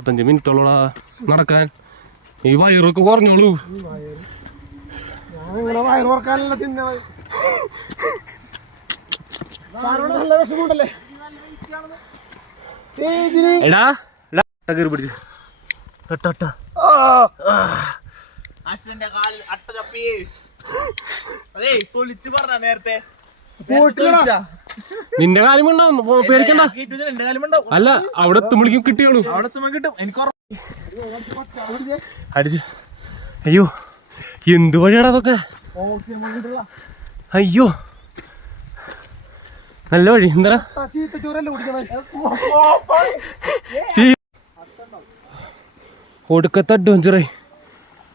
45 മിനിറ്റോളാ നടക്കാൻ. ഈ വയറൊക്കെ കുറഞ്ഞോളൂ. എടാ കയറി പിടിച്ച് നിന്റെ കാര്യം ഉണ്ടാവും, പേടിക്കണ്ട. അല്ല അവിടെ എത്തുമ്പോഴേക്കും കിട്ടിയോളൂ. അടിച്ച് അയ്യോ എന്ത് വഴിയാടാ അതൊക്കെ. അയ്യോ നല്ല വഴി. എന്താ ഒടുക്കത്തെ അഡ്വഞ്ചറേ.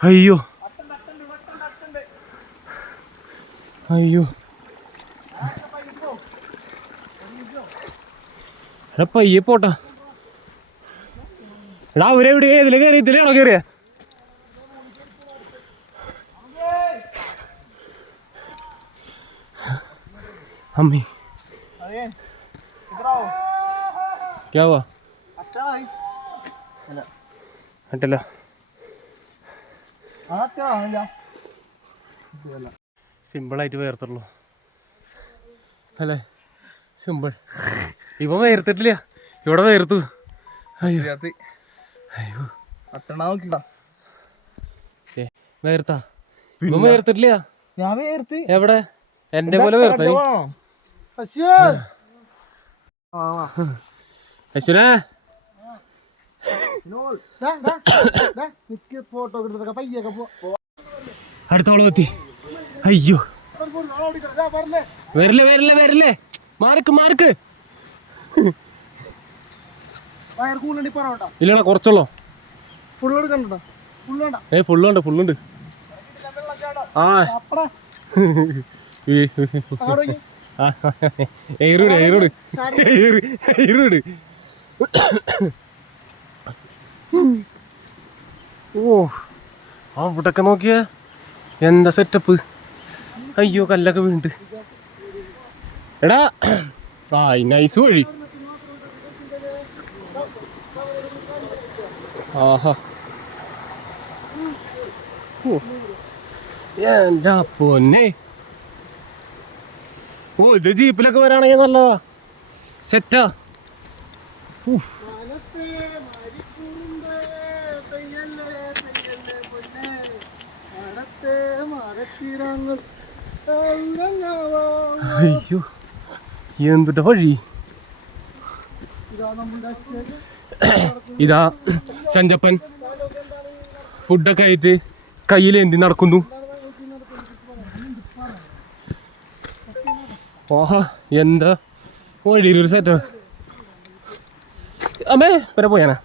അയ്യോ അയ്യോ എടാ പയ്യെ പോട്ടാ. എടാ അവരെവിടെ ഇതിലെ കയറി? ഇതിലാണോ കയറിയ? അമ്മേ क्या हुआ? हटला സിമ്പിളായിട്ട് വേർത്തുള്ളൂ അല്ലേ? സിമ്പിൾ. ഇവ വേർത്തിട്ടില്ല, ഇവിടെ വേർത്തു. അയ്യോ അയ്യോ വേർത്താ? ഇവ വേർത്തിട്ടില്ല. എവിടെ? എന്റെ പോലെ വേർത്ത അശ്വനാ. അടുത്തോളം എത്തി. അയ്യോ വരില്ലേ വരില്ലേ വരില്ലേ, മാർക്ക് മാർക്ക്. ഇല്ലടാ കുറച്ചുള്ളോ. ഫുള്ളുണ്ട് ഫുള്ളുണ്ട്. ആ എയറോട് എയറോട് എയറോട്. ഓ ആ ഇവിടൊക്കെ നോക്കിയ എന്താ സെറ്റപ്പ്. അയ്യോ കല്ലൊക്കെ വീണ്ട്. എടാ ആ നൈസ് വഴി. ആഹാ എന്താ പൊന്നെ. ഓ ഇത് ജീപ്പിലൊക്കെ വരാണെങ്കിൽ നല്ലതാ, സെറ്റാ. അയ്യോ എന്തുട്ട വഴി. ഇതാ സഞ്ചപ്പൻ ഫുഡൊക്കെ ആയിട്ട് കയ്യിലേന്തി നടക്കുന്നു. ഓഹോ എന്താ വഴിയിലൊരു സെറ്റാ. അമ്മേ വരെ പോയാനാ.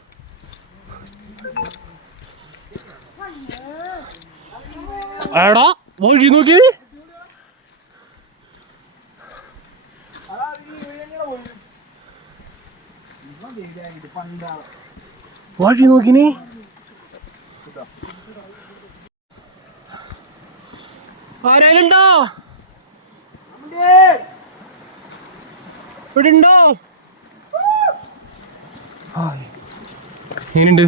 എടാ വഴി നോക്കി. വഴി നോക്കിനി. ആരാലുണ്ടോ? ഇവിടെ ഉണ്ടോ? എങ്ങനെയുണ്ട്?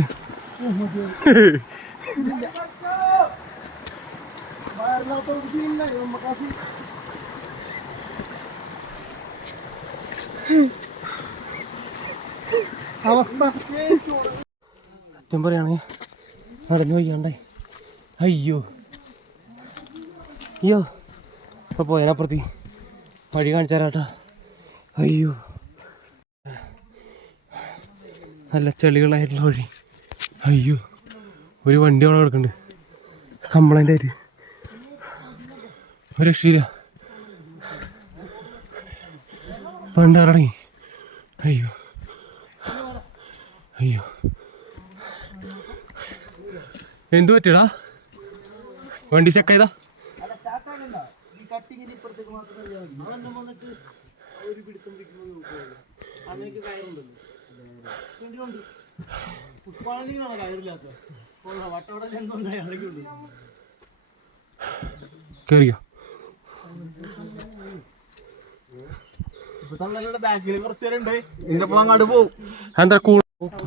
സത്യം പറയുകയാണെങ്കിൽ നടന്നു വയ്യാണ്ടേ. അയ്യോ അയ്യോ ഇപ്പൊ പോയതിനപ്പുറത്തി വഴി കാണിച്ചാരാട്ടാ. അയ്യോ നല്ല ചെളികളായിട്ടുള്ള വഴി. അയ്യോ ഒരു വണ്ടി അവിടെ കിടക്കുന്നുണ്ട് കംപ്ലൈൻ്റ് ആയിട്ട്. ഒരു രക്ഷയില്ല, പണ്ടിറങ്ങി. അയ്യോ അയ്യോ എന്തു പറ്റിയടാ? വണ്ടി ചെക്കായതാ. കേറിയോ? എന്താ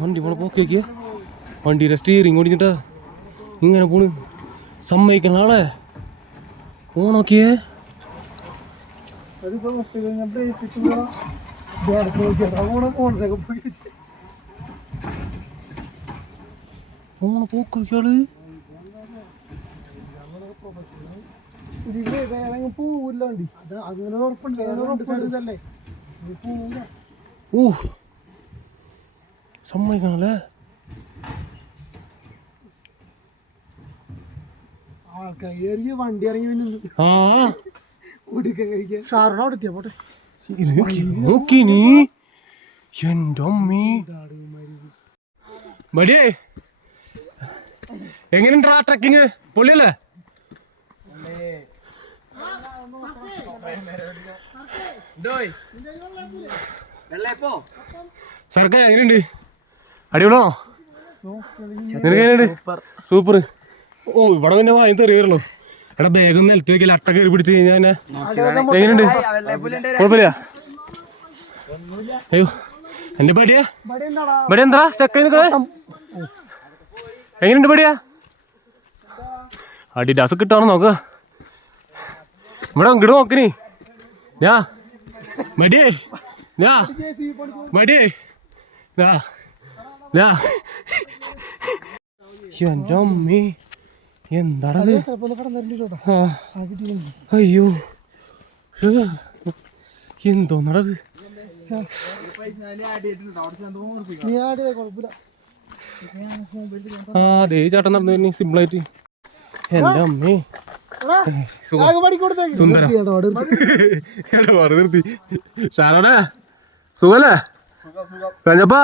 വണ്ടി പോണ പോക്കിയ വണ്ടിയുടെ സ്റ്റീറിങ് ഓടിച്ചിട്ടാ ഇങ്ങനെ പോണ്. സമ്മതിക്കണം ആളെ പോണോക്കിയേ. പോക്കള് പൂവില്ലാണ്ടി അങ്ങനെ ഉറപ്പുണ്ട്. ഓ സമ്മതിക്കണല്ലേ. ആൾക്കാർ വണ്ടി ഇറങ്ങി ആ ഓടിക്കാൻ കഴിക്കാൻ ഷാറിനെ അവിടെത്തിയാ പോട്ടെ. നോക്കി നീ എൻ്റെ അമ്മീ. മടിയേ എങ്ങനെയുണ്ടാ ട്രക്കിങ്? പൊള്ളിയല്ലേ? സർക്കാർ എങ്ങനെയുണ്ട്? അടിപൊളിയാണോ? നിനക്ക് എങ്ങനെയുണ്ട്? സൂപ്പർ. ഓ ഇവിടെ പിന്നെ വാങ്ങി തെറിയല്ലോ. എടാ ബാഗ് നിലത്ത് വെക്കല, അട്ട കയറി പിടിച്ച് കഴിഞ്ഞാൽ എങ്ങനെയുണ്ട്? കുഴപ്പമില്ല. അയ്യോ എന്റെ പടിയാ പടി എന്താ സ്റ്റക്ക് നിൽക്കണേ? എങ്ങനെയുണ്ട് പടിയാ? അഡിഡാസ് കിട്ടാണോ നോക്ക. ഇവിടെ ഇങ്ങോട്ട് നോക്കിനി ഞാ മടിയേ ഞാ മടിയേ എൻ്റെ അമ്മേ എന്താണത്? അയ്യോ എന്തോന്നടത്? ആ അതേ ചേട്ടൻ നടന്നു തന്നെ സിമ്പിളായിട്ട്. എൻ്റെ അമ്മേ സുന്ദരം നിർത്തി. ഷാരോടെ സുഖല്ലേ? കഴിഞ്ഞപ്പാ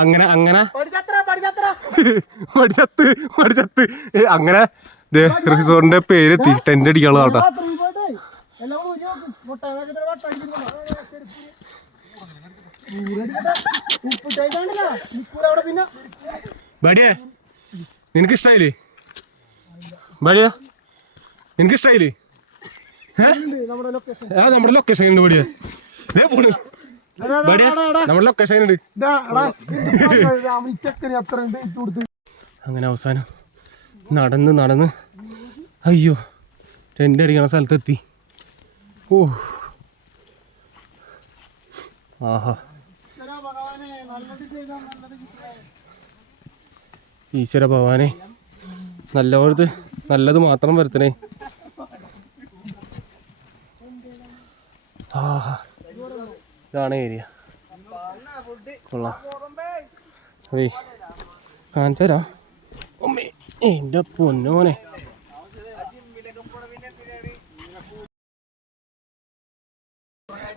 അങ്ങനെ അങ്ങനെ മടിച്ചത്ത് അങ്ങനെ റിസോർട്ടിന്റെ പേരെത്തി. ടെന്റ് അടിക്കാനുള്ള കേട്ടോ. ബടിയേ നിനക്ക് ഇഷ്ടായില്ലേ? ബടിയ നിനക്ക് ഇഷ്ടായില്ലേ? നമ്മുടെ ലൊക്കേഷൻ ഉണ്ട്. ബടിയ പോണ് നമ്മുടെ ലൊക്കേഷൻ ഉണ്ട്. അങ്ങനെ അവസാനം നടന്ന് അയ്യോ ടെന്റ് അടിക്കണ സ്ഥലത്തെത്തി. ഓ ആഹാ ഈശ്വര ഭഗവാനെ നല്ലത് മാത്രം വരുത്തണേ. ആഹാ ഇതാണ് ഏരിയ. കൊള്ളാം. അതേ കാണിച്ചു തരാം. എൻ്റെ പൊന്നോനെ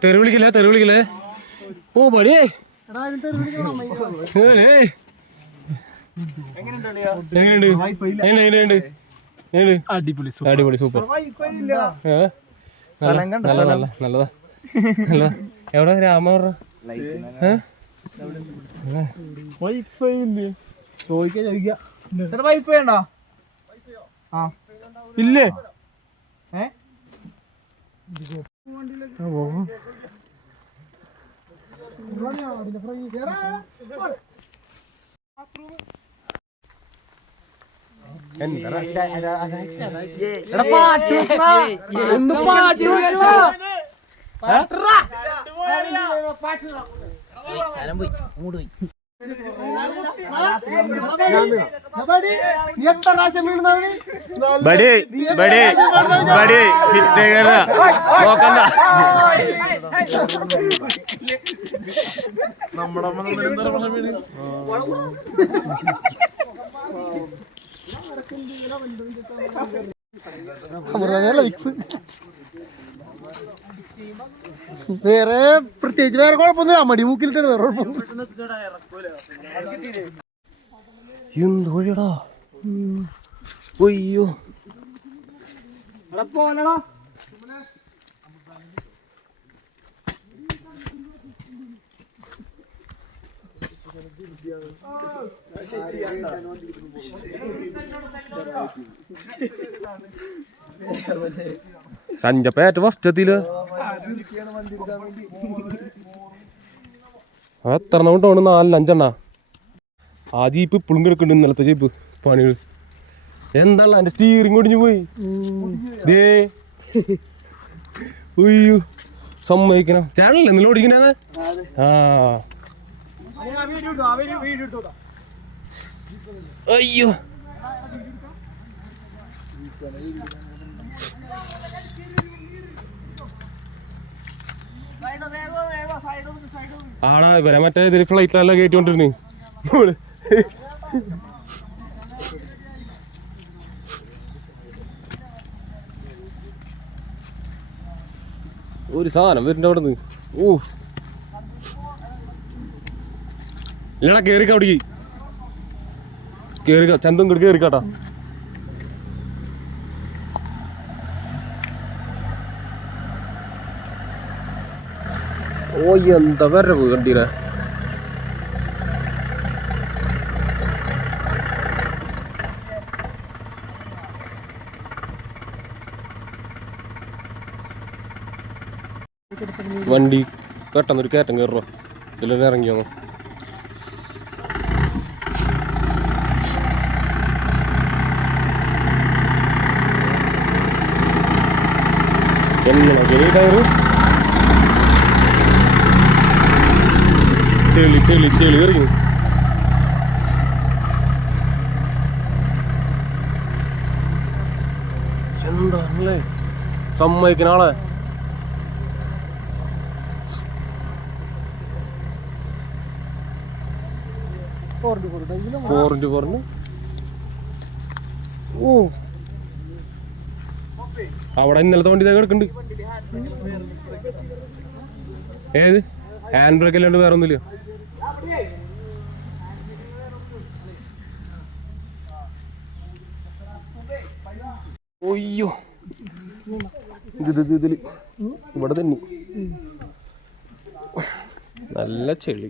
തെറി വിളിക്കില്ലേ. ഓ പടിയേ എങ്ങനെയുണ്ട്? അടിപൊളി സൂപ്പർ. നല്ലതാ. എവിടെ രാമ ഇല്ലേ? നോക്കണ്ട വേറെ പ്രത്യേകിച്ച് വേറെ കുഴപ്പമൊന്നുമില്ല. മടി മൂക്കിലിട്ടാണ് വേറെ എന്തോടാ. അയ്യോ സഞ്ചപ്പേറ്റ ഫസ്റ്റ് എത്തിയില്ല. എത്ര കൊണ്ടാണ് 4-5 ആ ജീപ്പ് ഇപ്പോഴും കിടക്കുന്നുണ്ട് ഇന്നലത്തെ ജീപ്പ് പണികൾ. എന്താണല്ലോ എൻ്റെ സ്റ്റീറിങ് ഒടിഞ്ഞു പോയി. ഉയ്യോ സമ്മതിക്കണം ചാനല്ലേ നിങ്ങൾ ഓടിക്കണേ. ആ അയ്യോ ആടാ ഇവരെ മറ്റേ ഇതിൽ ഫ്ലൈറ്റിലെല്ലാം കയറ്റിക്കൊണ്ടിരുന്നു. ഒരു സാധനം വരുന്നുണ്ട് അവിടെ നിന്ന്. ഓ ഇല്ലടാ കേറിക്ക അവിടേക്ക് കേറിക്ക ചന്തും കിടക്ക് കേറിക്കാട്ടാ. ഓ എന്താ വരവ് കണ്ടീരാ. വണ്ടി പെട്ടെന്നൊരു കയറ്റം കയറോ ഇതിലൊരു ഇറങ്ങിയോ. ചെളി ചെളി ചെളി എറിയും. എന്താണല്ലേ സമ്മതിക്കുന്ന ആളെ. ഫോറിന്റെ പറഞ്ഞു. ഓ അവിടെ ഇന്നലത്തെ വണ്ടി കിടക്കുന്നുണ്ട്. ഏത് ഹാൻഡ് ബ്രേക്ക് അല്ലാണ്ട് വേറെ ഒന്നുമില്ല. ഒയ്യോ ഇതില് ഇവിടെ തന്നെ നല്ല ചെളി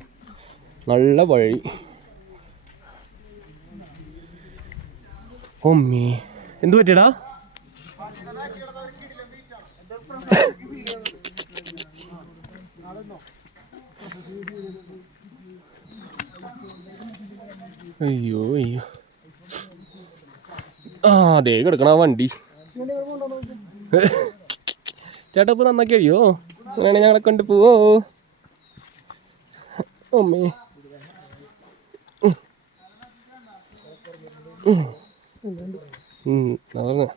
നല്ല വഴി. ഒമ്മി എന്ത് പറ്റിയടാ. അയ്യോ അയ്യോ ആ അതേ കിടക്കണ വണ്ടി. ചേട്ടാ ഇപ്പൊ നന്നാക്കി കഴിയോ അങ്ങനെ ഞങ്ങളെ കൊണ്ട് പോവോ. അമ്മേ അതന്നെ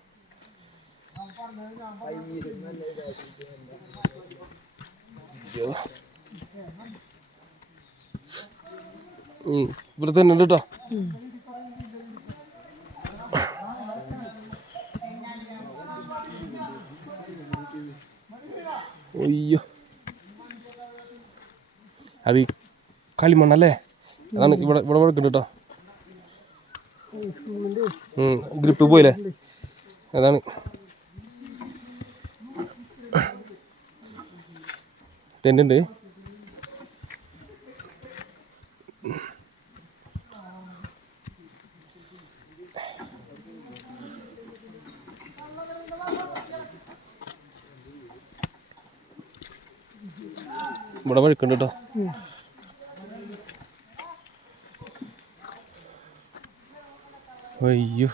ഇവിടെ തന്നെ ഉണ്ട് കേട്ടോ. അയ്യോ അത് കളിമണ്ണല്ലേ അതാണ് ഇവിടെ ഇവിടെ കിടക്കുന്നുണ്ട് കേട്ടോ. ഗ്രിപ്പ് പോയില്ലേ അതാണ്. ടെൻ്റുണ്ട്. ഇവിടെ വഴുക്കുണ്ട് കേട്ടോ. അയ്യോ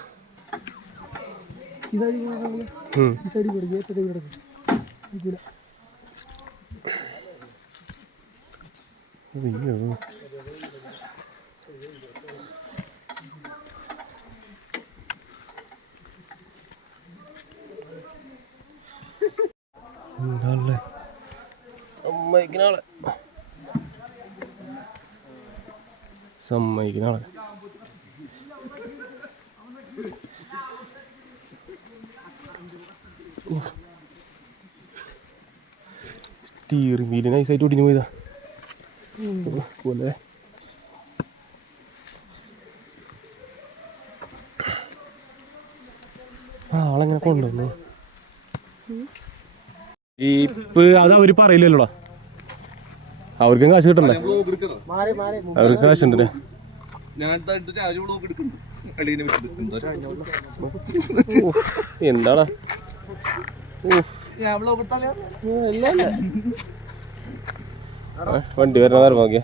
അയ്യോ എന്താല്ലേ സമ്മതിക്കുന്ന ആളെ സമ്മതിക്കുന്ന ആളെ. സ്റ്റിയറിംഗ് വീല് നൈസായിട്ട് ഒടിഞ്ഞു പോയതാ പോലെ. ആളെങ്ങനെ കൊണ്ടുവന്നു ജീപ്പ്. അത് അവര് പറയില്ലല്ലോടാ, അവർക്കും കാശ് കിട്ടണ്ടേ. അവർക്ക് കാശ് ഉണ്ടല്ലേ. എന്താടാ വണ്ടി വരുന്ന നേരം നോക്കിയേ.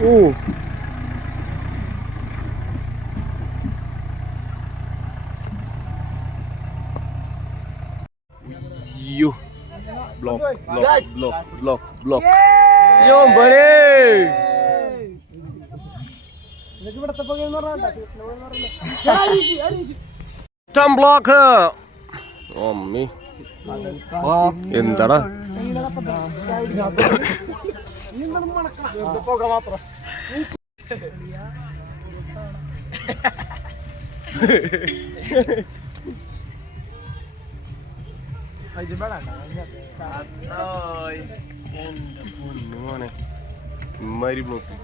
ഓ അയ്യോ ബ്ലോക്ക് യോ ബരേ ബ്ലോക്ക് ഓമ്മി എന്താടാ മോനെ ഇമ്മാരി ബ്ലോക്ക്